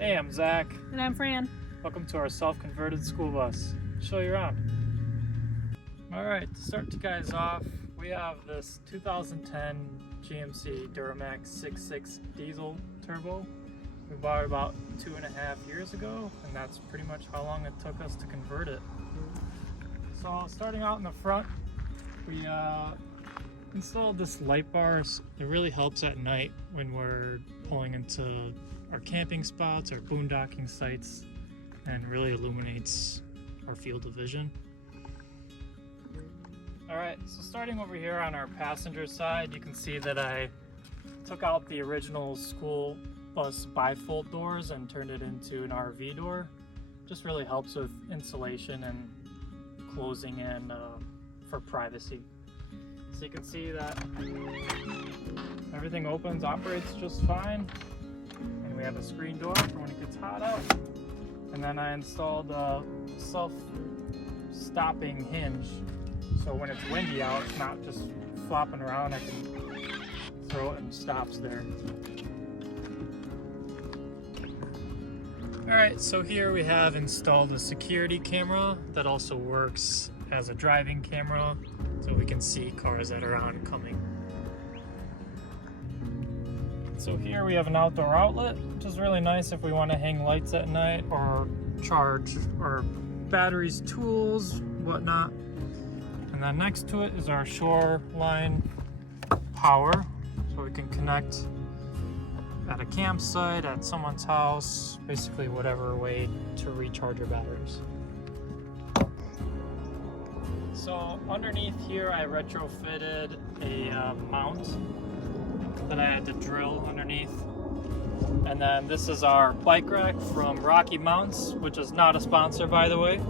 Hey, I'm Zach. And I'm Fran. Welcome to our self-converted school bus. Show you around. Alright, to start you guys off, we have this 2010 GMC Duramax 6.6 diesel turbo. We bought it about 2.5 years ago, and that's pretty much how long it took us to convert it. So starting out in the front, we installed this light bar. It really helps at night when we're pulling into our camping spots or boondocking sites, and really illuminates our field of vision. Alright, so starting over here on our passenger side, you can see that I took out the original school bus bifold doors and turned it into an RV door. Just really helps with insulation and closing in for privacy. So you can see that everything operates just fine. And we have a screen door for when it gets hot out. And then I installed a self-stopping hinge. So when it's windy out, it's not just flopping around. I can throw it and it stops there. Alright, so here we have installed a security camera that also works as a driving camera, so we can see cars that are oncoming. So here we have an outdoor outlet, which is really nice if we want to hang lights at night or charge our batteries, tools, whatnot. And then next to it is our shoreline power, so we can connect at a campsite, at someone's house, basically whatever way to recharge your batteries. So underneath here I retrofitted a mount that I had to drill underneath. And then this is our bike rack from Rocky Mounts, which is not a sponsor, by the way,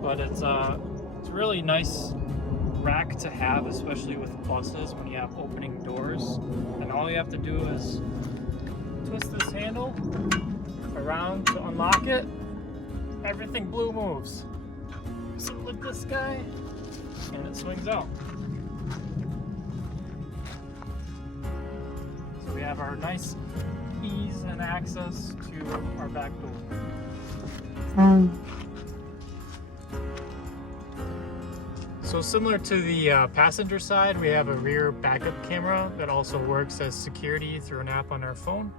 but it's a really nice rack to have, especially with buses when you have opening doors. And all you have to do is twist this handle around to unlock it. Everything blue moves. So with this guy, and it swings out. So we have our nice ease and access to our back door. So similar to the passenger side, we have a rear backup camera that also works as security through an app on our phone.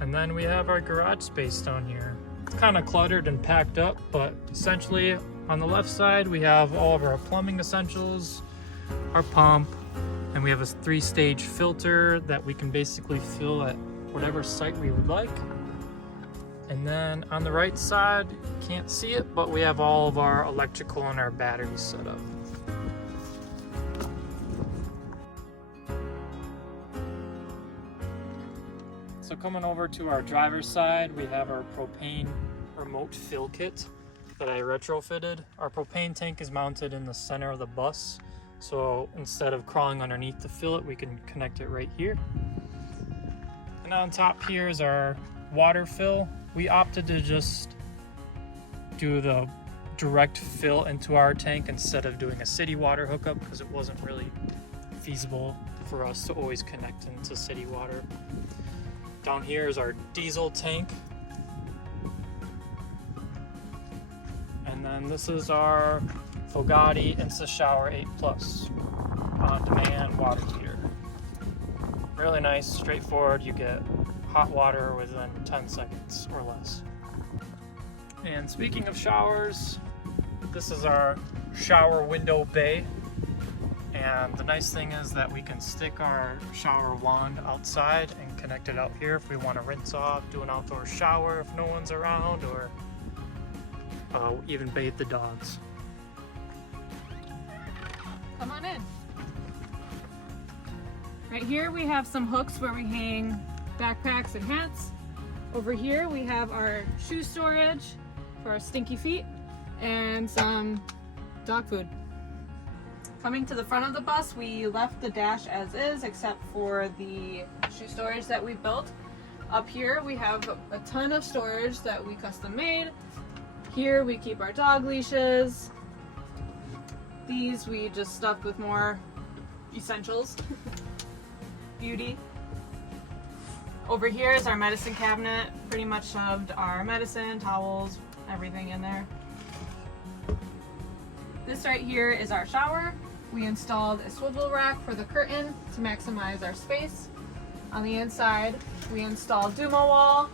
And then we have our garage space down here. It's kind of cluttered and packed up, but essentially on the left side we have all of our plumbing essentials, our pump, and we have a 3-stage filter that we can basically fill at whatever site we would like. And then on the right side, you can't see it, but we have all of our electrical and our batteries set up. So coming over to our driver's side, we have our propane remote fill kit that I retrofitted. Our propane tank is mounted in the center of the bus, so instead of crawling underneath to fill it, we can connect it right here. And on top here is our water fill. We opted to just do the direct fill into our tank instead of doing a city water hookup, because it wasn't really feasible for us to always connect into city water. Down here is our diesel tank. And then this is our Fogatti InstaShower 8 Plus on-demand water heater. Really nice, straightforward. You get hot water within 10 seconds or less. And speaking of showers, this is our shower window bay. And the nice thing is that we can stick our shower wand outside and connect it out here if we want to rinse off, do an outdoor shower if no one's around, or even bathe the dogs. Come on in. Right here we have some hooks where we hang backpacks and hats. Over here we have our shoe storage for our stinky feet and some dog food. Coming to the front of the bus, we left the dash as is except for the shoe storage that we built. Up here we have a ton of storage that we custom made. Here we keep our dog leashes. These we just stuffed with more essentials. Beauty. Over here is our medicine cabinet. Pretty much shoved our medicine, towels, everything in there. This right here is our shower. We installed a swivel rack for the curtain to maximize our space. On the inside, we installed Dumo wall,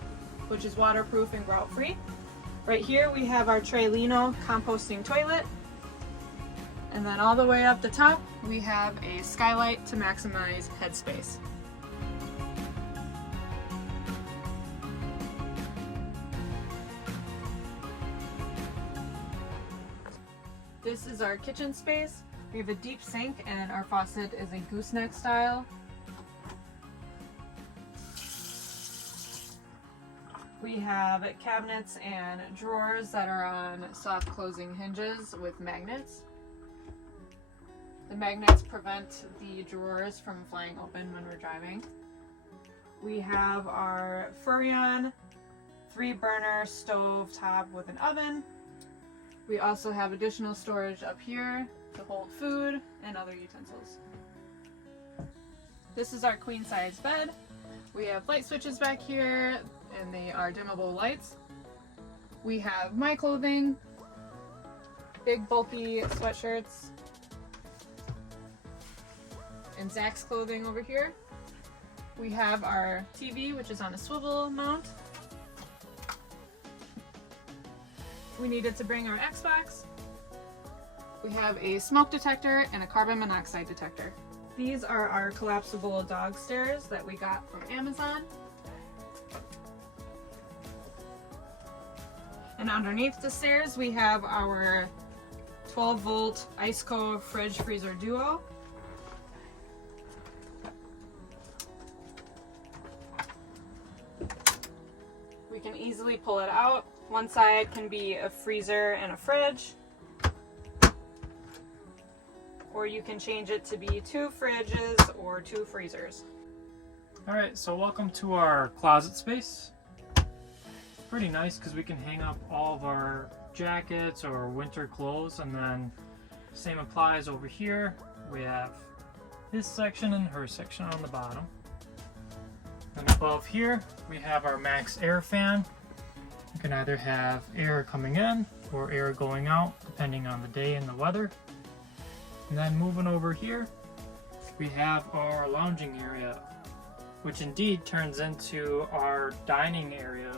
which is waterproof and grout free. Right here we have our Trailino composting toilet. And then all the way up the top, we have a skylight to maximize headspace. This is our kitchen space. We have a deep sink and our faucet is a gooseneck style. We have cabinets and drawers that are on soft closing hinges with magnets. The magnets prevent the drawers from flying open when we're driving. We have our Furrion 3-burner stove top with an oven. We also have additional storage up here to hold food and other utensils. This is our queen size bed. We have light switches back here and they are dimmable lights. We have my clothing, big bulky sweatshirts, and Zach's clothing over here. We have our TV, which is on a swivel mount. We needed to bring our Xbox. We have a smoke detector and a carbon monoxide detector. These are our collapsible dog stairs that we got from Amazon. And underneath the stairs we have our 12-volt Iceco fridge freezer duo. We can easily pull it out. One side can be a freezer and a fridge, or you can change it to be 2 fridges or 2 freezers. Alright, so welcome to our closet space. It's pretty nice because we can hang up all of our jackets or winter clothes, and then same applies over here. We have his section and her section on the bottom. And above here we have our max air fan. You can either have air coming in or air going out depending on the day and the weather. And then moving over here, we have our lounging area, which indeed turns into our dining area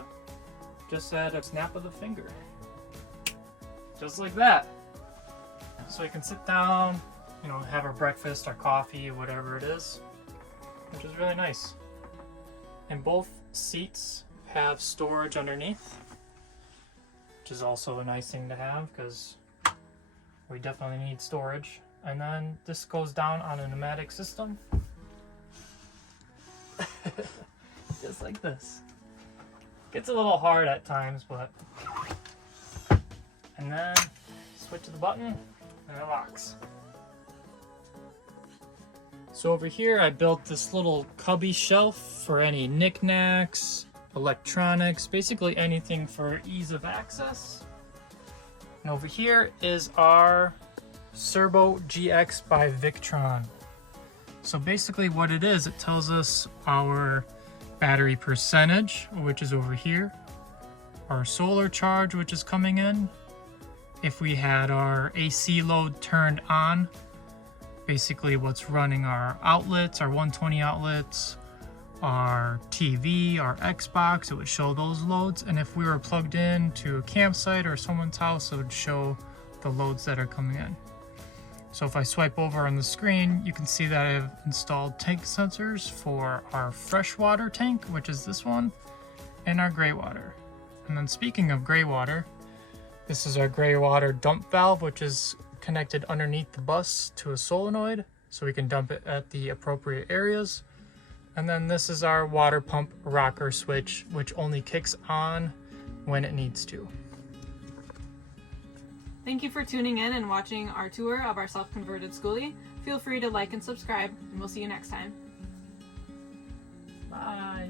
just at a snap of the finger. Just like that. So you can sit down, you know, have our breakfast, our coffee, whatever it is, which is really nice. And both seats have storage underneath, which is also a nice thing to have because we definitely need storage. And then this goes down on a pneumatic system. Just like this. Gets a little hard at times, but... And then switch the button and it locks. So over here I built this little cubby shelf for any knickknacks, electronics, basically anything for ease of access. And over here is our Serbo GX by Victron. So basically what it is, it tells us our battery percentage, which is over here, our solar charge, which is coming in, if we had our AC load turned on, basically what's running our outlets, our 120 outlets, our TV, our Xbox, it would show those loads. And if we were plugged in to a campsite or someone's house, it would show the loads that are coming in. So if I swipe over on the screen, you can see that I've installed tank sensors for our freshwater tank, which is this one, and our gray water. And then speaking of gray water, this is our gray water dump valve, which is connected underneath the bus to a solenoid, so we can dump it at the appropriate areas. And then this is our water pump rocker switch, which only kicks on when it needs to. Thank you for tuning in and watching our tour of our self-converted Skoolie. Feel free to like and subscribe, and we'll see you next time. Bye.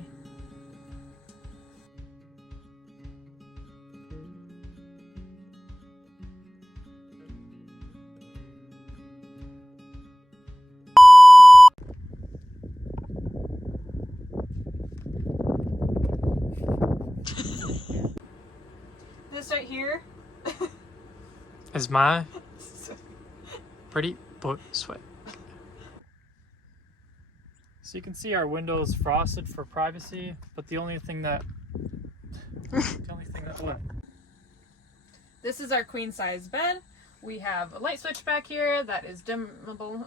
This right here is my pretty boat sweat. So you can see our window is frosted for privacy, but the only thing that what? This is our queen size bed. We have a light switch back here that is dimmable.